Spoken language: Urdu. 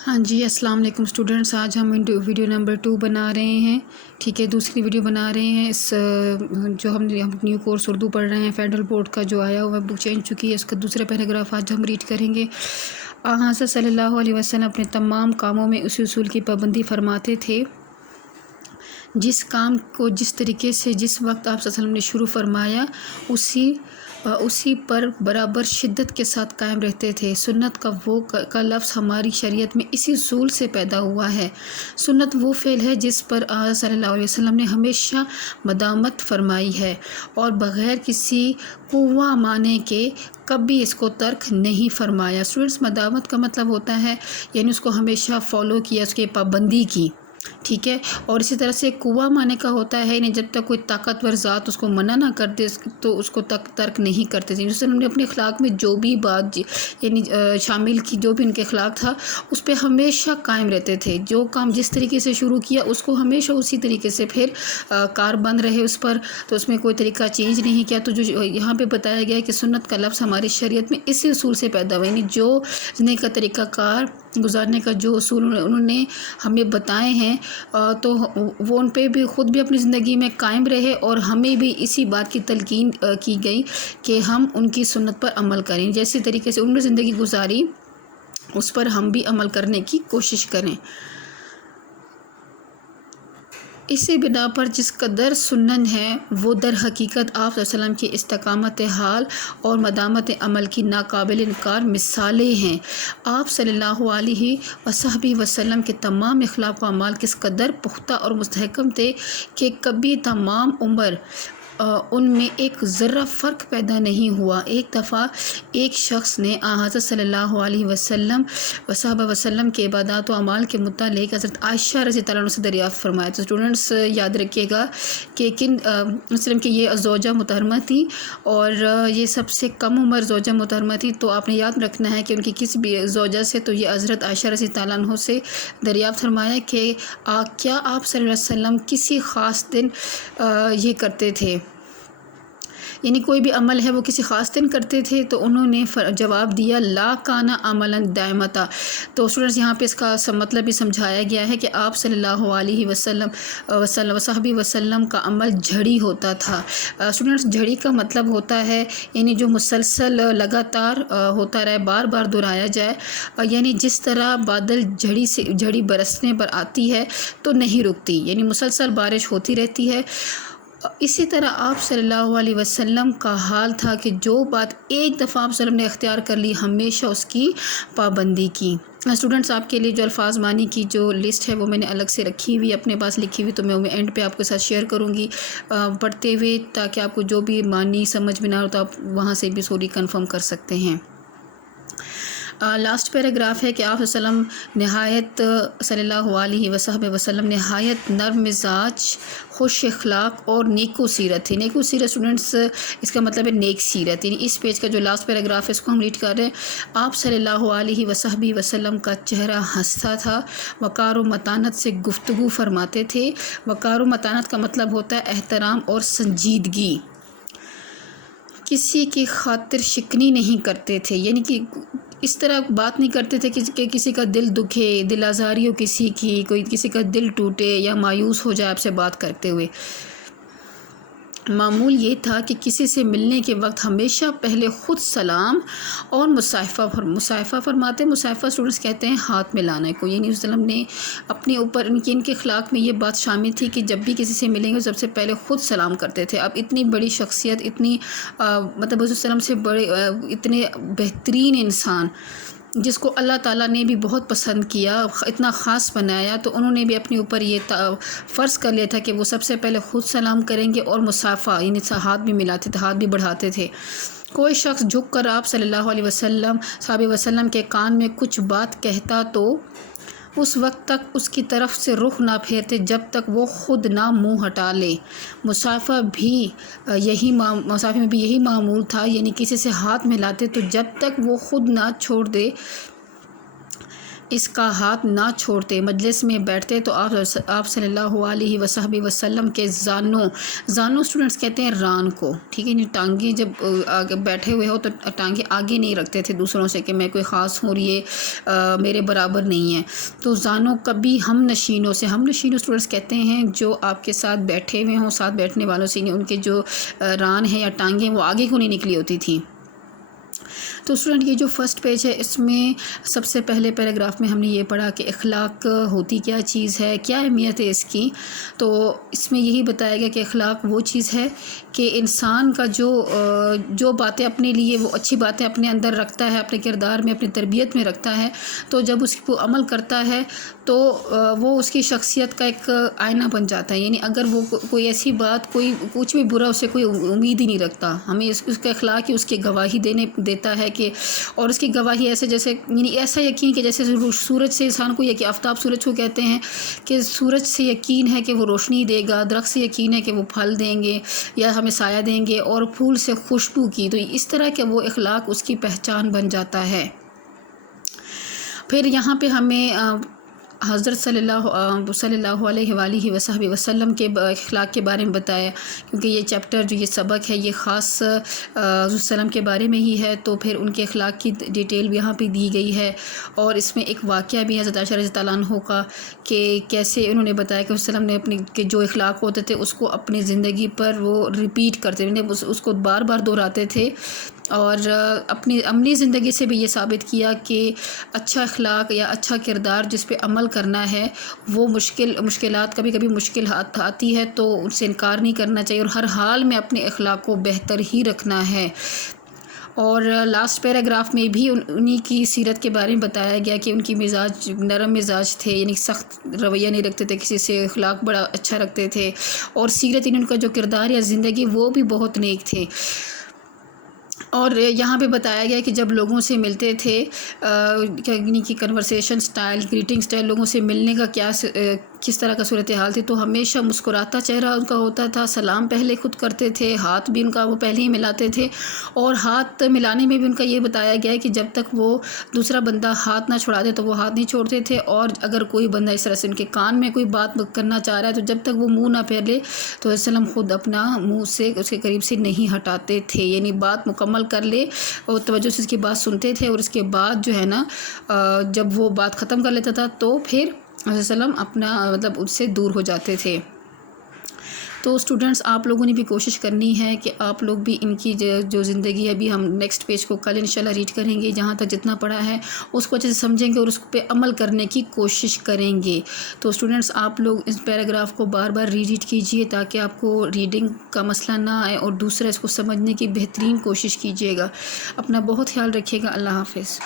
ہاں جی، السلام علیکم اسٹوڈنٹس۔ آج ہم ویڈیو نمبر 2 بنا رہے ہیں، ٹھیک ہے، دوسری ویڈیو بنا رہے ہیں۔ اس جو ہم نیو کورس اردو پڑھ رہے ہیں، فیڈرل بورڈ کا جو آیا ہوا بک چینج چکی ہے، اس کا دوسرا پیراگراف آج ہم ریڈ کریں گے۔ حضرت صلی اللہ علیہ وسلم اپنے تمام کاموں میں اسی اصول کی پابندی فرماتے تھے، جس کام کو جس طریقے سے جس وقت آپ صلی اللہ علیہ وسلم نے شروع فرمایا اسی پر برابر شدت کے ساتھ قائم رہتے تھے۔ سنت کا لفظ ہماری شریعت میں اسی اصول سے پیدا ہوا ہے۔ سنت وہ فعل ہے جس پر آقا صلی اللہ علیہ وسلم نے ہمیشہ مداومت فرمائی ہے اور بغیر کسی قوہ مانے کے کبھی اس کو ترک نہیں فرمایا۔ اسٹوڈنٹس، مداومت کا مطلب ہوتا ہے یعنی اس کو ہمیشہ فالو کیا، اس کی پابندی کی، ٹھیک ہے۔ اور اسی طرح سے قوہ مانے کا ہوتا ہے یعنی جب تک کوئی طاقتور ذات اس کو منع نہ کر دے تو اس کو ترک نہیں کرتے تھے۔ جیسے انہوں نے اپنے اخلاق میں جو بھی بات یعنی شامل کی، جو بھی ان کے اخلاق تھا اس پہ ہمیشہ قائم رہتے تھے۔ جو کام جس طریقے سے شروع کیا اس کو ہمیشہ اسی طریقے سے پھر کار بند رہے اس پر، تو اس میں کوئی طریقہ چینج نہیں کیا۔ تو جو یہاں پہ بتایا گیا ہے کہ سنت کا لفظ ہماری شریعت میں اسی اصول سے پیدا ہوا، یعنی جو زندگی کا طریقہ کار گزارنے کا جو اصول انہوں نے ہمیں بتائے ہیں تو وہ ان پہ بھی خود بھی اپنی زندگی میں قائم رہے اور ہمیں بھی اسی بات کی تلقین کی گئی کہ ہم ان کی سنت پر عمل کریں۔ جیسے طریقے سے انہوں نے زندگی گزاری اس پر ہم بھی عمل کرنے کی کوشش کریں۔ اسی بنا پر جس قدر سنن ہے وہ در حقیقت آپ صلی اللہ علیہ وسلم کی استقامت حال اور مدامت عمل کی ناقابل انکار مثالیں ہیں۔ آپ صلی اللہ علیہ وسلم کے تمام اخلاق و اعمال کس قدر پختہ اور مستحکم تھے کہ کبھی تمام عمر ان میں ایک ذرہ فرق پیدا نہیں ہوا۔ ایک دفعہ ایک شخص نے حضرت صلی اللہ علیہ وسلم کے عبادات و اعمال کے متعلق حضرت عائشہ رضی اللہ عنہ سے دریافت فرمایا۔ تو اسٹوڈنٹس یاد رکھیے گا کہ مسلم کہ یہ زوجہ محترمہ تھی اور یہ سب سے کم عمر زوجہ محترمہ تھی، تو آپ نے یاد رکھنا ہے کہ ان کی کس بھی زوجہ سے، تو یہ حضرت عائشہ رضی اللہ عنہ سے دریافت فرمایا کہ کیا آپ صلی اللہ علیہ وسلم کسی خاص دن یہ کرتے تھے، یعنی کوئی بھی عمل ہے وہ کسی خاص دن کرتے تھے؟ تو انہوں نے جواب دیا لا کانا عملا دائمتا۔ تو اسٹوڈنٹس یہاں پہ اس کا مطلب بھی سمجھایا گیا ہے کہ آپ صلی اللہ علیہ وسلم کا عمل جھڑی ہوتا تھا۔ اسٹوڈنٹس جھڑی کا مطلب ہوتا ہے یعنی جو مسلسل لگاتار ہوتا رہے، بار بار دہرایا جائے، یعنی جس طرح بادل جھڑی برسنے پر آتی ہے تو نہیں رکتی، یعنی مسلسل بارش ہوتی رہتی ہے۔ اسی طرح آپ صلی اللہ علیہ وسلم کا حال تھا کہ جو بات ایک دفعہ آپ صلی اللہ علیہ وسلم نے اختیار کر لی ہمیشہ اس کی پابندی کی۔ اسٹوڈنٹس آپ کے لیے جو الفاظ معنی کی جو لسٹ ہے وہ میں نے الگ سے رکھی ہوئی، اپنے پاس لکھی ہوئی، تو میں اینڈ پہ آپ کے ساتھ شیئر کروں گی پڑھتے ہوئے، تاکہ آپ کو جو بھی معنی سمجھ میں نہ ہو تو آپ وہاں سے بھی سوری کنفرم کر سکتے ہیں۔ لاسٹ پیراگراف ہے کہ آپ صلی اللہ علیہ وسلم نہایت نرم مزاج، خوش اخلاق اور نیکو سیرت تھی۔ نیکو سیرت اسٹوڈنٹس اس کا مطلب ہے نیک سیرت، یعنی اس پیج کا جو لاسٹ پیراگراف ہے اس کو ہم ریڈ کر رہے ہیں۔ آپ صلی اللہ علیہ وسلم کا چہرہ ہنستا تھا، وقار و متانت سے گفتگو فرماتے تھے۔ وقار و متانت کا مطلب ہوتا ہے احترام اور سنجیدگی۔ کسی کی خاطر شکنی نہیں کرتے تھے، یعنی کہ اس طرح بات نہیں کرتے تھے کہ کسی کا دل دکھے، دل آزاری ہو کسی کا دل ٹوٹے یا مایوس ہو جائے آپ سے بات کرتے ہوئے۔ معمول یہ تھا کہ کسی سے ملنے کے وقت ہمیشہ پہلے خود سلام اور مصافحہ فرماتے۔ مصافحہ اسٹوڈنٹس کہتے ہیں ہاتھ ملانے کو، یعنی وسلم نے اپنے اوپر ان کے اخلاق میں یہ بات شامل تھی کہ جب بھی کسی سے ملیں گے سب سے پہلے خود سلام کرتے تھے۔ اب اتنی بڑی شخصیت، اتنی مطلب وسلم سے بڑے اتنے بہترین انسان جس کو اللہ تعالیٰ نے بھی بہت پسند کیا، اتنا خاص بنایا، تو انہوں نے بھی اپنے اوپر یہ فرض کر لیا تھا کہ وہ سب سے پہلے خود سلام کریں گے اور مصافحہ یعنی ہاتھ بھی ملاتے تھے، ہاتھ بھی بڑھاتے تھے۔ کوئی شخص جھک کر آپ صلی اللہ علیہ وسلم کے کان میں کچھ بات کہتا تو اس وقت تک اس کی طرف سے رخ نہ پھیرتے جب تک وہ خود نہ منہ ہٹا لے۔ مصافحہ میں بھی یہی معمول تھا، یعنی کسی سے ہاتھ ملاتے تو جب تک وہ خود نہ چھوڑ دے اس کا ہاتھ نہ چھوڑتے، مجلس میں بیٹھتے تو آپ صلی اللہ علیہ وسلم کے زانوں اسٹوڈنٹس کہتے ہیں ران کو، ٹھیک ہے، ٹانگیں جب آگے بیٹھے ہوئے ہو تو ٹانگیں آگے نہیں رکھتے تھے دوسروں سے کہ میں کوئی خاص ہوں اور یہ میرے برابر نہیں ہے، تو زانوں کبھی ہم نشینوں اسٹوڈنٹس کہتے ہیں جو آپ کے ساتھ بیٹھے ہوئے ہوں، ساتھ بیٹھنے والوں سے ان کے جو ران ہیں یا ٹانگیں وہ آگے کو نہیں نکلی ہوتی تھیں۔ تو اسٹوڈنٹ یہ جو فرسٹ پیج ہے اس میں سب سے پہلے پیراگراف میں ہم نے یہ پڑھا کہ اخلاق ہوتی کیا چیز ہے، کیا اہمیت ہے اس کی، تو اس میں یہی بتایا گیا کہ اخلاق وہ چیز ہے کہ انسان کا جو باتیں اپنے لیے وہ اچھی باتیں اپنے اندر رکھتا ہے، اپنے کردار میں اپنی تربیت میں رکھتا ہے، تو جب اس کو عمل کرتا ہے تو وہ اس کی شخصیت کا ایک آئینہ بن جاتا ہے، یعنی اگر وہ کوئی ایسی بات کچھ بھی برا اسے کوئی امید ہی نہیں رکھتا، ہمیں اس کا اخلاق ہی اس کی گواہی دیتا ہے کہ، اور اس کی گواہی ایسے جیسے یعنی ایسا یقین کہ جیسے سورج سے انسان کو یہ آفتاب سورج کو کہتے ہیں کہ سورج سے یقین ہے کہ وہ روشنی دے گا، درخت سے یقین ہے کہ وہ پھل دیں گے یا ہمیں سایہ دیں گے، اور پھول سے خوشبو کی، تو اس طرح کہ وہ اخلاق اس کی پہچان بن جاتا ہے۔ پھر یہاں پہ ہمیں حضرت صلی اللہ علیہ وآلہ وسلم کے اخلاق کے بارے میں بتایا، کیونکہ یہ چیپٹر جو یہ سبق ہے یہ خاص حضرت وسلم کے بارے میں ہی ہے، تو پھر ان کے اخلاق کی ڈیٹیل بھی یہاں پہ دی گئی ہے، اور اس میں ایک واقعہ بھی ہے حضرت عائشہ رضی اللہ عنہ کا کہ کیسے انہوں نے بتایا کہ وسلم نے اپنے کے جو اخلاق ہوتے تھے اس کو اپنی زندگی پر وہ ریپیٹ کرتے، اس کو بار بار دہراتے تھے، اور اپنی عملی زندگی سے بھی یہ ثابت کیا کہ اچھا اخلاق یا اچھا کردار جس پہ عمل کرنا ہے وہ مشکلات کبھی کبھی مشکل آتی ہے تو ان سے انکار نہیں کرنا چاہیے، اور ہر حال میں اپنے اخلاق کو بہتر ہی رکھنا ہے۔ اور لاسٹ پیراگراف میں بھی انہی کی سیرت کے بارے میں بتایا گیا کہ ان کی مزاج نرم مزاج تھے، یعنی سخت رویہ نہیں رکھتے تھے کسی سے، اخلاق بڑا اچھا رکھتے تھے، اور سیرت ان کا جو کردار یا زندگی وہ بھی بہت نیک تھے۔ اور یہاں پہ بتایا گیا کہ جب لوگوں سے ملتے تھے یعنی کہ کنورسیشن سٹائل، گریٹنگ سٹائل، لوگوں سے ملنے کا کس طرح کا صورتحال تھی، تو ہمیشہ مسکراتا چہرہ ان کا ہوتا تھا، سلام پہلے خود کرتے تھے، ہاتھ بھی ان کا وہ پہلے ہی ملاتے تھے، اور ہاتھ ملانے میں بھی ان کا یہ بتایا گیا ہے کہ جب تک وہ دوسرا بندہ ہاتھ نہ چھوڑا دے تو وہ ہاتھ نہیں چھوڑتے تھے، اور اگر کوئی بندہ اس طرح سے ان کے کان میں کوئی بات کرنا چاہ رہا ہے تو جب تک وہ منہ نہ پھیلے تو وسلم خود اپنا منہ سے اس کے قریب سے نہیں ہٹاتے تھے، یعنی بات مکمل کر لے اور توجہ سے اس کی بات سنتے تھے، اور اس کے بعد جو ہے نا جب وہ بات ختم کر لیتا تھا تو پھر وسلم اپنا مطلب اس سے دور ہو جاتے تھے۔ تو اسٹوڈنٹس آپ لوگوں نے بھی کوشش کرنی ہے کہ آپ لوگ بھی ان کی جو زندگی ہے، ابھی ہم نیکسٹ پیج کو کل انشاءاللہ ریڈ کریں گے، جہاں تک جتنا پڑھا ہے اس کو اچھے سے سمجھیں گے اور اس پہ عمل کرنے کی کوشش کریں گے۔ تو اسٹوڈنٹس آپ لوگ اس پیراگراف کو بار بار ریڈ کیجئے تاکہ آپ کو ریڈنگ کا مسئلہ نہ آئے، اور دوسرا اس کو سمجھنے کی بہترین کوشش کیجیے گا۔ اپنا بہت خیال رکھیے گا۔ اللہ حافظ۔